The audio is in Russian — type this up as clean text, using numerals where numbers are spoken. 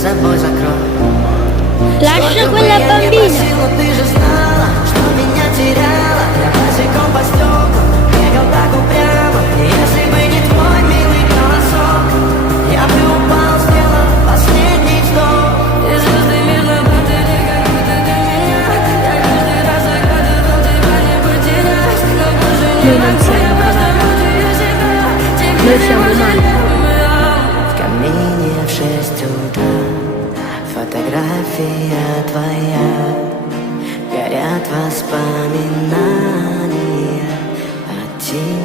собой закрой. Lascia quella bambina. Ты же знала, что меня теряла. Я босиком по стеклам бегал так упрямо. Если бы не твой милый голосок, я бы упал, сделал последний вздох. И звезды мирно падали, как будто для меня. Я каждый раз загадывал тебя не потерять. Но больше не Noi siamo umani. в камине в 6 утра. Фотография твоя, горят воспоминания о тебе.